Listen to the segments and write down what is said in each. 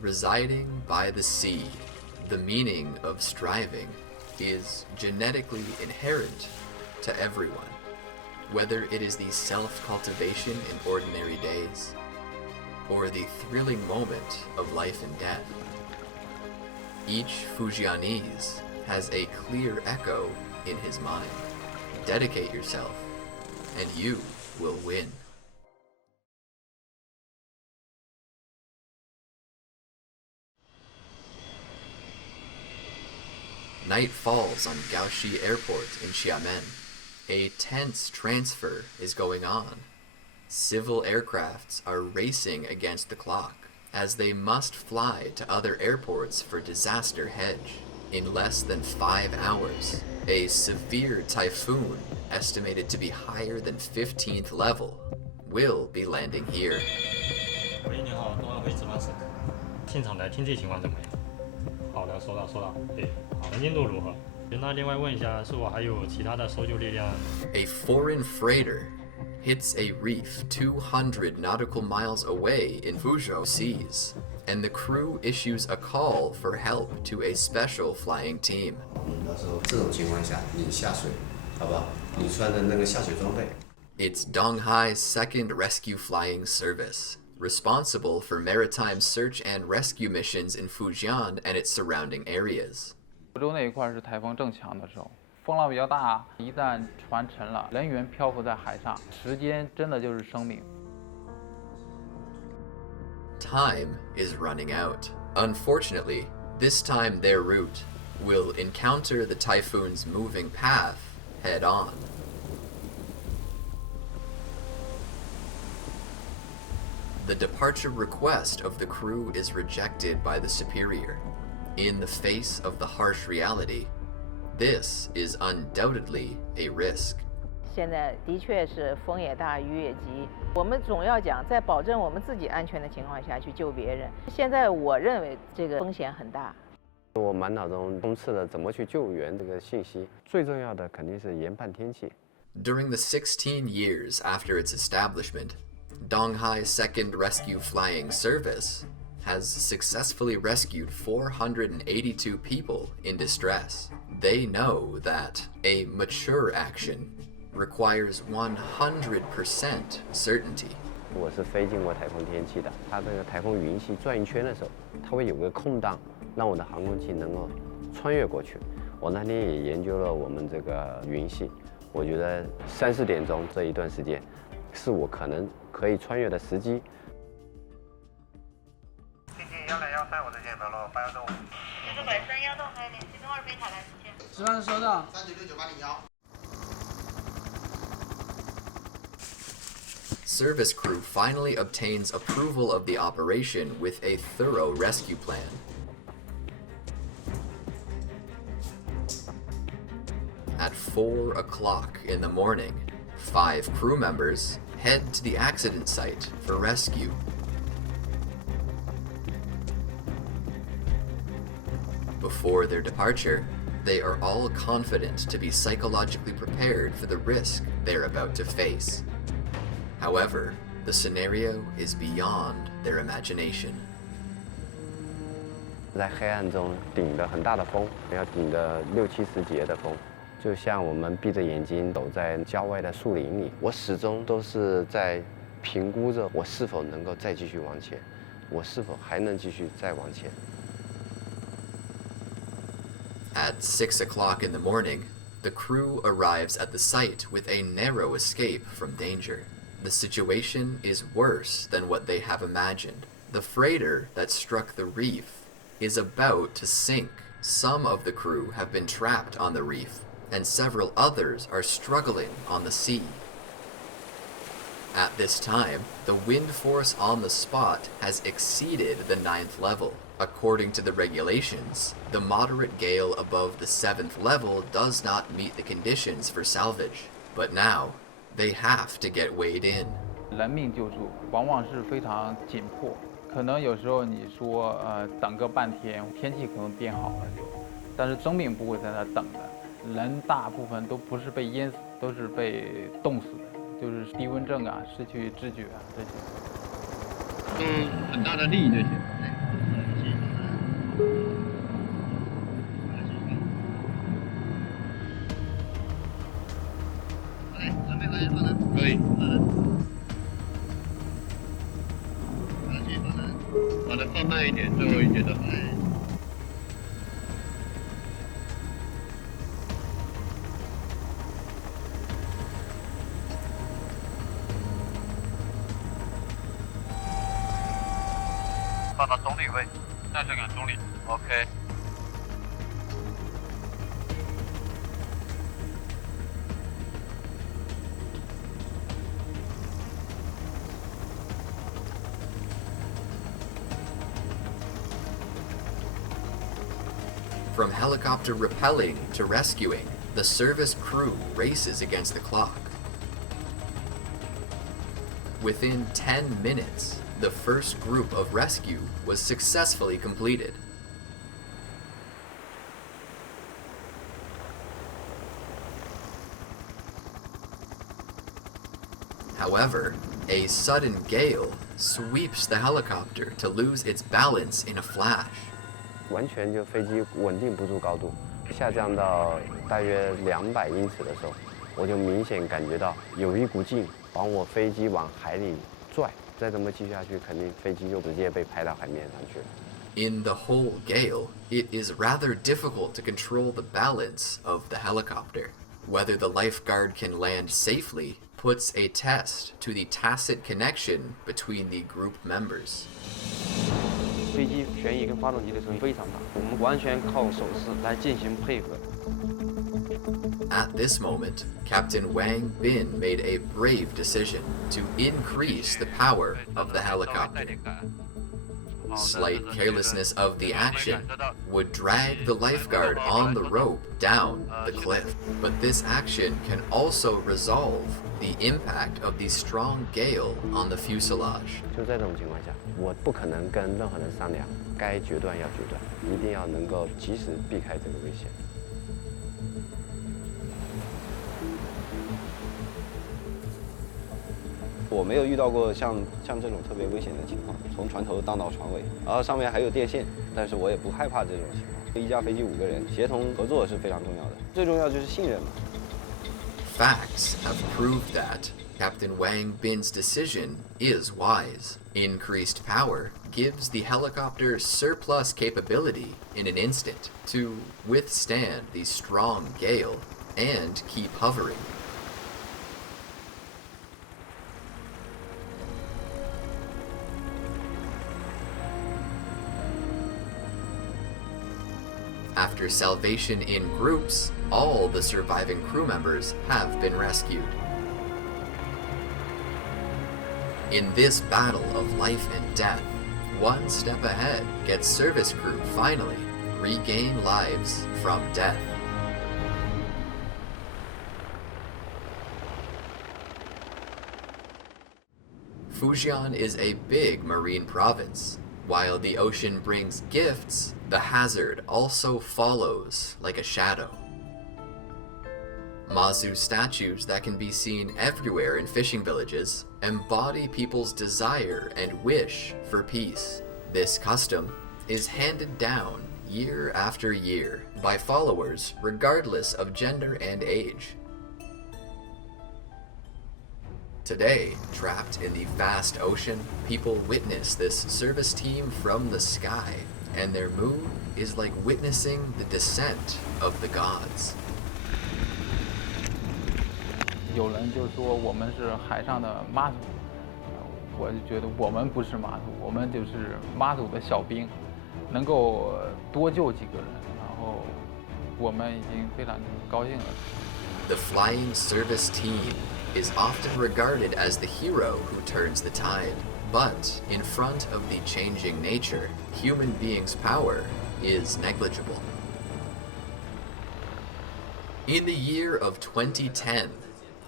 Residing by the sea, the meaning of striving is genetically inherent to everyone, whether it is the self-cultivation in ordinary days or the thrilling moment of life and death. Each Fujianese has a clear echo in his mind. Dedicate yourself, and you will win. Night falls on Gaoxi Airport in Xiamen. A tense transfer is going on. Civil aircrafts are racing against the clock as they must fly to other airports for disaster hedge. In less than 5 hours, a severe typhoon, estimated to be higher than 15th level, will be landing here. 喂，你好，东岸飞值班室。现场的天气情况怎么样？好的，收到。对，好，能见度如何？那另外问一下，是否还有其他的搜救力量？ A foreign freighter hits a reef 200 nautical miles away in Fuzhou seas, and the crew issues a call for help to a special flying team. 到时候这种情况下，你下水，好不好？你穿的那个下水装备。It's Donghai's second rescue flying service, responsible for maritime search and rescue missions in Fujian and its surrounding areas. 福州那一块是台风正强的时候，风浪比较大，一旦船沉了，人员漂浮在海上，时间真的就是生命。Time is running out. Unfortunately, this time their route will encounter the typhoon's moving path head on. The departure request of the crew is rejected by the superior. In the face of the harsh reality, this is undoubtedly a risk. 现在的确是风也大，雨也急，我们总要讲在保证我们自己安全的情况下去救别人。现在我认为这个风险很大。我满脑中充斥了怎么去救援这个信息，最重要的肯定是研判天气。During the 16 years after its establishment, Donghai's second rescue flying service has successfully rescued 482 people in distress. They know that a mature action requires 100% certainty. 我是飞进过台风天气的，它这个台风云系转一圈的时候，它会有个空档，让我的航空器能够穿越过去。我那天也研究了我们这个云系，我觉得3、4点钟这一段时间，是我可以穿越的时机。10213，我这边到了815。这个本身要动还联系东二飞塔来实现。值班收到。3969801。Service crew finally obtains approval of the operation with a thorough rescue plan. At 4 o'clock in the morning, 5 crew members head to the accident site for rescue. Before their departure, they are all confident to be psychologically prepared for the risk they're about to face. However, the scenario is beyond their imagination. 在黑暗中顶着很大的风，要顶着60、70节的风，就像我们闭着眼睛走在郊外的树林里。我始终都是在评估着我是否能够再继续往前，我是否还能继续再往前。At 6 o'clock in the morning, the crew arrives at the site with a narrow escape from danger. The situation is worse than what they have imagined. The freighter that struck the reef is about to sink. Some of the crew have been trapped on the reef, and several others are struggling on the sea. At this time, the wind force on the spot has exceeded the 9th level. According to the regulations, the moderate gale above the 7th level does not meet the conditions for salvage. But now, they have to get weighed in. 人命救助往往是非常紧迫，可能有时候你说等个半天，天气可能变好了就，但是生命不会在那等的，人大部分都不是被淹死，都是被冻死的，就是低温症啊、失去知觉啊这些。很大的力这些。可以，把它放慢一点，最后一节的还。放到中立位，下降杆中立 ，OK。From helicopter rappelling to rescuing, the service crew races against the clock. Within 10 minutes, the first group of rescue was successfully completed. However, a sudden gale sweeps the helicopter to lose its balance in a flash. 完全就飞机稳定不住高度，下降到大约200英尺的时候，我就明显感觉到有一股劲把我飞机往海里拽，再这么继续下去，肯定飞机就直接被拍到海面上去了。In the whole gale, it is rather difficult to control the balance of the helicopter. Whether the lifeguard can land safely puts a test to the tacit connection between the group members. 飞机旋翼跟发动机的声音非常大，我们完全靠手势来进行配合。At this moment, Captain Wang Bin made a brave decision to increase the power of the helicopter. Slight carelessness of the action would drag the lifeguard on the rope down the cliff, but this action can also resolve the impact of the strong gale on the fuselage. 就在这种情况下，我不可能跟任何人商量，该决断要决断，一定要能够及时避开这个危险。我没有遇到过像这种特别危险的情况，从船头荡到船尾，然后上面还有电线，但是我也不害怕这种情况。一架飞机5个人，协同合作是非常重要的，最重要就是信任嘛。Facts have proved that Captain Wang Bin's decision is wise. Increased power gives the helicopter surplus capability in an instant to withstand the strong gale and keep hovering. After salvation in groups, all the surviving crew members have been rescued. In this battle of life and death, one step ahead gets service crew finally regain lives from death. Fujian is a big marine province. While the ocean brings gifts, the hazard also follows like a shadow. Mazu statues that can be seen everywhere in fishing villages embody people's desire and wish for peace. This custom is handed down year after year by followers regardless of gender and age. Today, trapped in the vast ocean, people witness this service team from the sky, and their mood is like witnessing the descent of the gods. 有人就说我们是海上的妈祖，我就觉得我们不是妈祖，我们就是妈祖的小兵，能够多救几个人，然后我们已经非常高兴了。The flying service team is often regarded as the hero who turns the tide, but in front of the changing nature, human beings' power is negligible. In the year of 2010,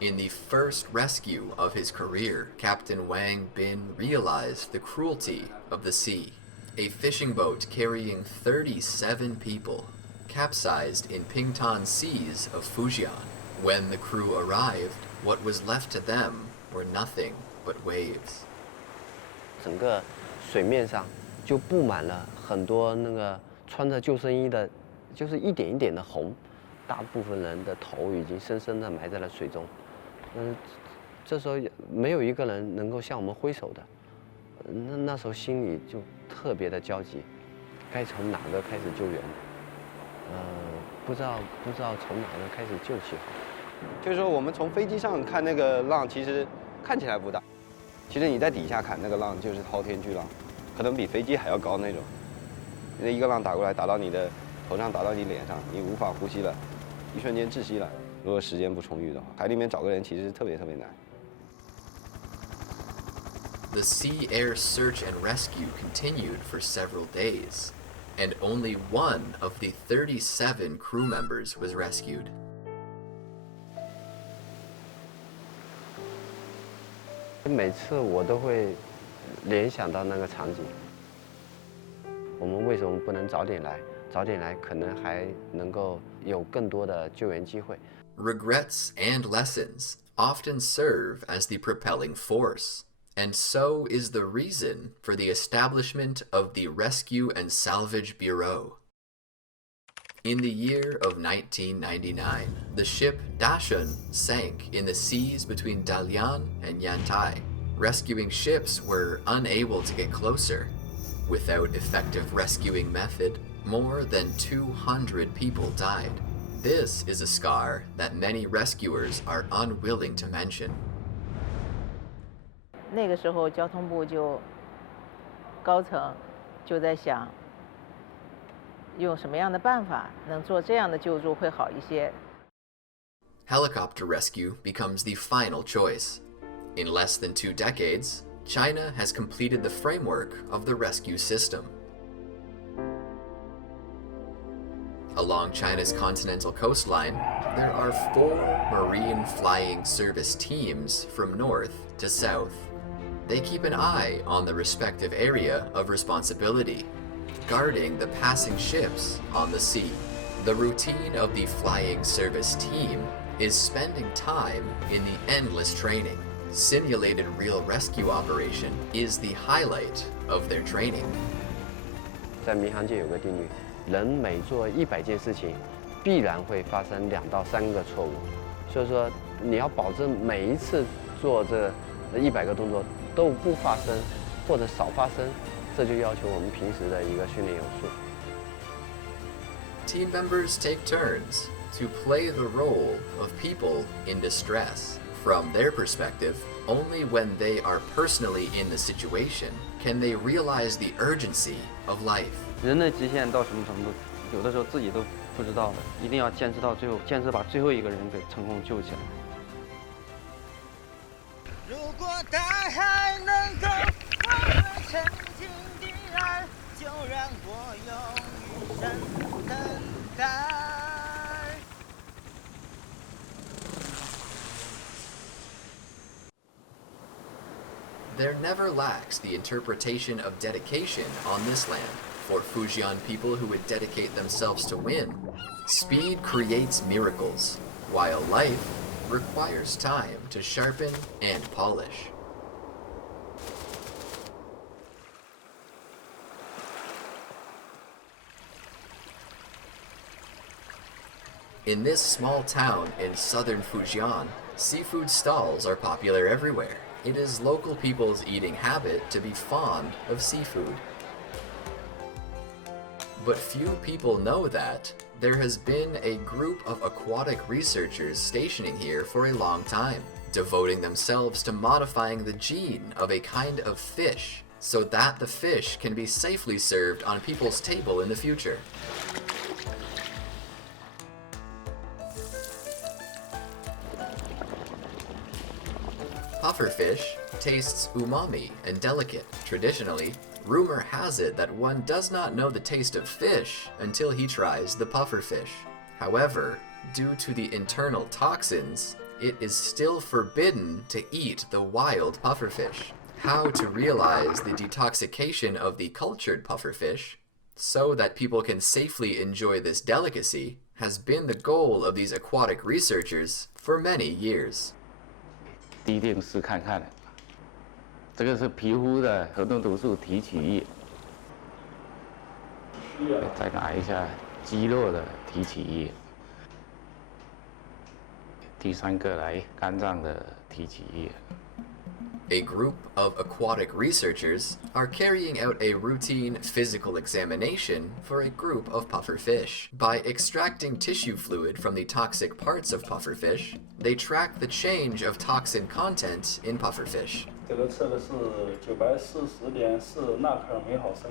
in the first rescue of his career, Captain Wang Bin realized the cruelty of the sea. A fishing boat carrying 37 people capsized in Pingtan seas of Fujian. When the crew arrived, what was left to them were nothing but waves. 整个水面上就布满了很多那个穿着救生衣的，就是一点一点的红，大部分人的头已经深深地埋在了水中。这时候没有一个人能够向我们挥手的，那时候心里就特别的焦急，该从哪个开始救援？不知道从哪个开始救起好。就是说，我们从飞机上看那个浪，其实看起来不大，其实你在底下看那个浪就是滔天巨浪，可能比飞机还要高那种。那一个浪打过来，打到你的头上，打到你脸上，你无法呼吸了，一瞬间窒息了。如果时间不充裕的话，海里面找个人其实特别难。The sea air search and rescue continued for several days, and only one of the 37 crew members was rescued. 每次我都会联想到那个场景。我们为什么不能早点来？早点来，可能还能够有更多的救援机会。Regrets and lessons often serve as the propelling force, and so is the reason for the establishment of the Rescue and Salvage Bureau. In the year of 1999, the ship Dashun sank in the seas between Dalian and Yantai. Rescuing ships were unable to get closer. Without effective rescuing method, more than 200 people died. This is a scar that many rescuers are unwilling to mention. 那个时候，交通部高层就在想，用什么样的办法能做这样的救助会好一些。Helicopter rescue becomes the final choice. In less than 2 decades, China has completed the framework of the rescue system. Along China's continental coastline, there are 4 marine flying service teams from north to south. They keep an eye on the respective area of responsibility, guarding the passing ships on the sea. The routine of the flying service team is spending time in the endless training. Simulated real rescue operation is the highlight of their training. 在民航界有个定律，人每做100件事情，必然会发生2到3个错误。所以说，你要保证每一次做这100个动作都不发生，或者少发生，这就要求我们平时的一个训练有素。Team members take turns to play the role of people in distress. From their perspective, only when they are personally in the situation can they realize the urgency of life. 人的极限到什么程度，有的时候自己都不知道的，一定要坚持到最后，坚持把最后一个人给成功救起来。如果大海能够换回曾经的爱，就让我用余生等待。There never lacks the interpretation of dedication on this land for Fujian people who would dedicate themselves to win. Speed creates miracles, while life requires time to sharpen and polish. In this small town in southern Fujian, seafood stalls are popular everywhere. It is local people's eating habit to be fond of seafood. But few people know that there has been a group of aquatic researchers stationing here for a long time, devoting themselves to modifying the gene of a kind of fish so that the fish can be safely served on people's table in the future. Pufferfish tastes umami and delicate. Traditionally, rumor has it that one does not know the taste of fish until he tries the pufferfish. However, due to the internal toxins, it is still forbidden to eat the wild pufferfish. How to realize the detoxification of the cultured pufferfish so that people can safely enjoy this delicacy has been the goal of these aquatic researchers for many years. 一定是看看，这个是皮肤的合同毒素提取液，再拿一下肌肉的提取液。第三个来肝脏的提取液。A group of aquatic researchers are carrying out a routine physical examination for a group of pufferfish. By extracting tissue fluid from the toxic parts of pufferfish, they track the change of toxin content in pufferfish. 这个测的是940.4纳克每毫升。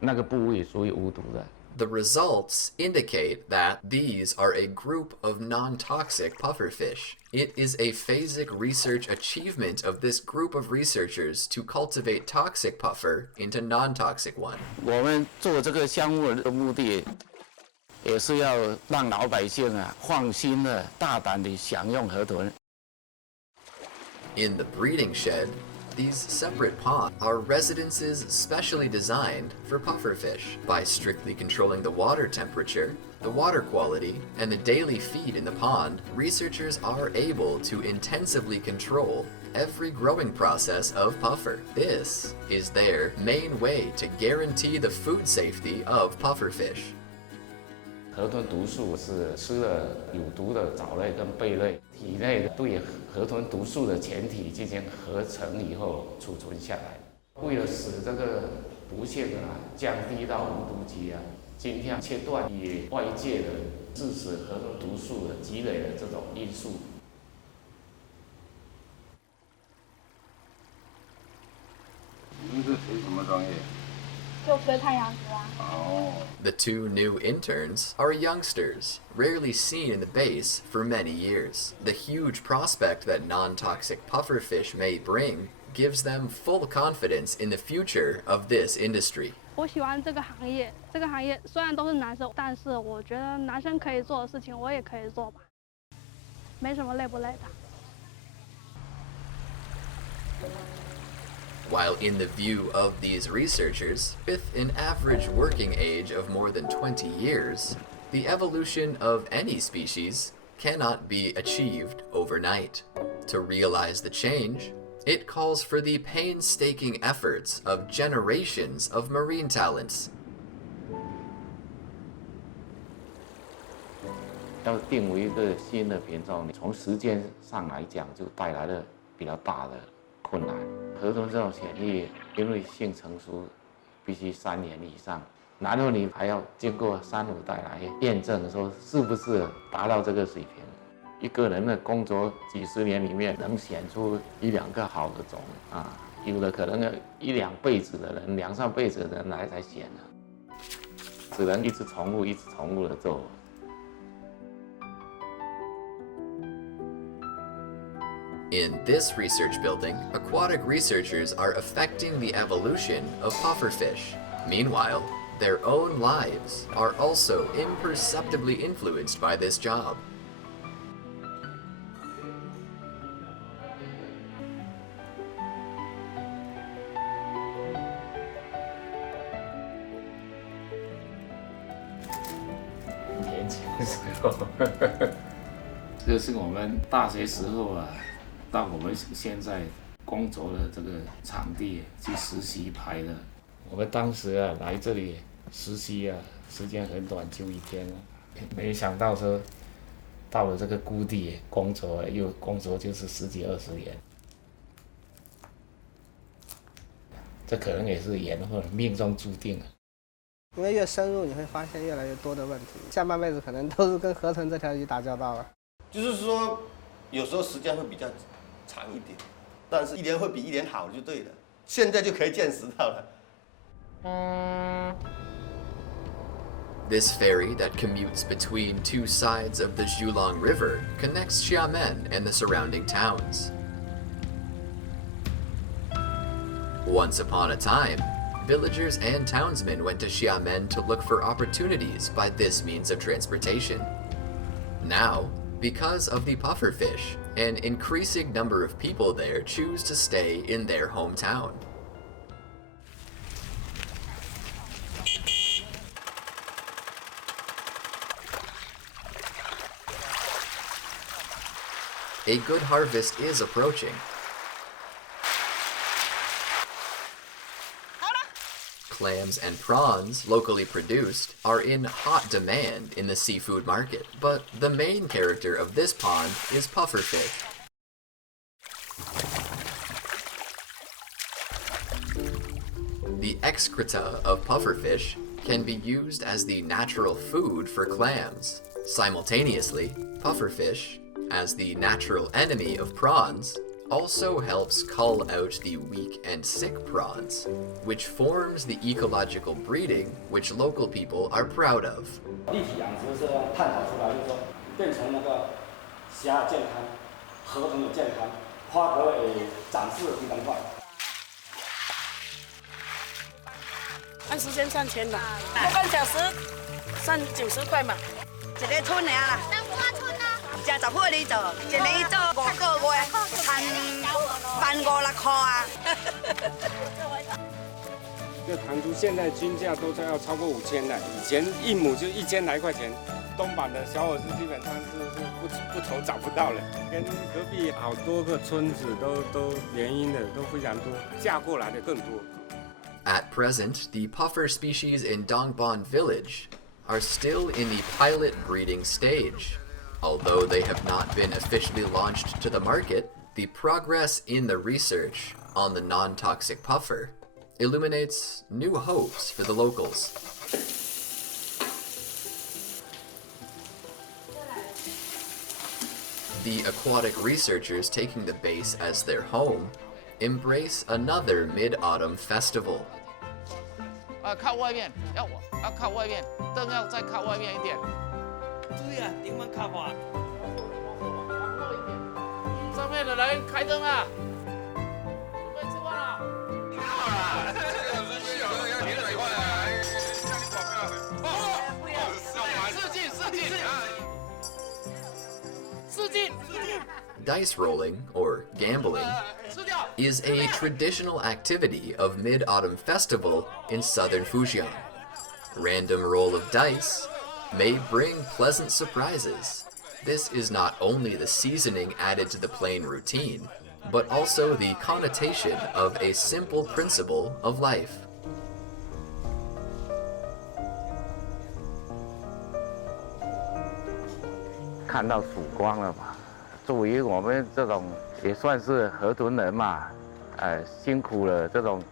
那个部位属于无毒的。The results indicate that these are a group of non-toxic pufferfish. It is a phasic research achievement of this group of researchers to cultivate toxic puffer into non-toxic one. 我们做这个项目的目的，也是要让老百姓放心的、大胆地享用河豚。In the breeding shed, these separate ponds are residences specially designed for pufferfish. By strictly controlling the water temperature, the water quality, and the daily feed in the pond, researchers are able to intensively control every growing process of puffer. This is their main way to guarantee the food safety of pufferfish. 河豚毒素是吃了有毒的藻类跟贝类，体内对河豚毒素的前体进行合成以后储存下来。为了使这个毒性降低到无毒级尽量切断与外界的致使河豚毒素的积累的这种因素。您是学什么专业？ The two new interns are youngsters, rarely seen in the base for many years. The huge prospect that non-toxic pufferfish may bring gives them full confidence in the future of this industry. 我喜欢这个行业，这个行业虽然都是男生，但是我觉得男生可以做的事情，我也可以做吧，没什么累不累的。 While in the view of these researchers, with an average working age of more than 20 years, the evolution of any species cannot be achieved overnight. To realize the change, it calls for the painstaking efforts of generations of marine talents. 要定为一个新的品种，从时间上来讲，就带来了比较大的困难。河豚这种潜力，因为性成熟必须3年以上，然后你还要经过3、5代来验证，说是不是达到这个水平。一个人的工作几十年里面，能选出1、2个好的种有的可能1、2辈子的人、2、3辈子的人来才选只能一直重复、一直重复的做。 In this research building, aquatic researchers are affecting the evolution of pufferfish. Meanwhile, their own lives are also imperceptibly influenced by this job. "年轻时候，这是我们大学时候到我们现在工作的这个场地去实习拍的。我们当时来这里实习时间很短，就1天没想到说到了这个谷地工作，又工作就是10几20年。这可能也是缘分，命中注定的。因为越深入，你会发现越来越多的问题，下半辈子可能都是跟河豚这条鱼打交道了。就是说，有时候时间会比较长一点，但是1年会比1年好就对了。现在就可以见识到了。This ferry that commutes between two sides of the Zhulong River connects Xiamen and the surrounding towns. Once upon a time, villagers and townsmen went to Xiamen to look for opportunities by this means of transportation. Now, because of the pufferfish, an increasing number of people there choose to stay in their hometown. A good harvest is approaching. clams and prawns, locally produced, are in hot demand in the seafood market. But the main character of this pond is pufferfish. The excreta of pufferfish can be used as the natural food for clams. Simultaneously, pufferfish, as the natural enemy of prawns, also helps cull out the weak and sick prawns, which forms the ecological breeding which local people are proud of. 立体养殖是探讨出来，就是说变成那个虾健康，河豚的健康，花蛤展示非常快。按时间算钱的，1个半小时算90块嘛。一个村尔啦。哪村啊？10块你做，一年做5个月，赚15000、6块啊。这糖猪现在均价都要超过5000了，以前1亩就1000来块钱。东莞的小伙子基本上是不愁找不到了，跟隔壁好多个村子都联姻的都非常多，嫁过来的更多。At present, the puffer species in Dongbon village are still in the pilot breeding stage. Although they have not been officially launched to the market, the progress in the research on the non-toxic puffer illuminates new hopes for the locals. The aquatic researchers taking the base as their home embrace another Mid-Autumn festival. 靠外面，要靠外面，灯要再靠外面一点。对呀，顶门靠外。上面的人开灯啊！准备吃饭了。试镜。Dice rolling, or gambling, is a traditional activity of Mid-Autumn Festival in southern Fujian. Random roll of dice may bring pleasant surprises. This is not only the seasoning added to the plain routine, but also the connotation of a simple principle of life. 看到曙光了嘛？作为我们这种也算是河豚人嘛，辛苦了这种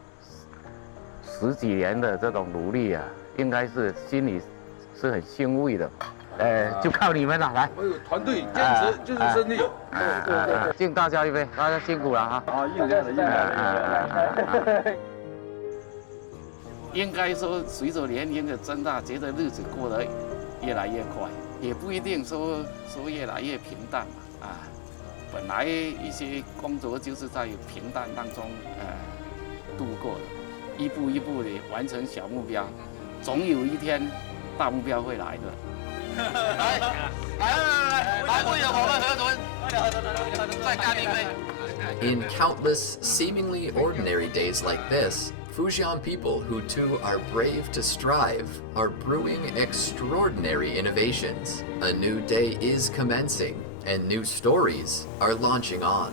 10几年的这种努力啊，应该是心里是很欣慰的。就靠你们了，来！我有团队坚持就是胜利。敬大家一杯，大家辛苦了哈！啊，应该的，应该的。应该说，随着年龄的增大，觉得日子过得越来越快，也不一定说越来越平淡嘛。本来一些工作就是在平淡当中度过的，一步一步的完成小目标，总有一天大目标会来的。In countless, seemingly ordinary days like this, Fujian people who too are brave to strive are brewing extraordinary innovations. A new day is commencing, and new stories are launching on.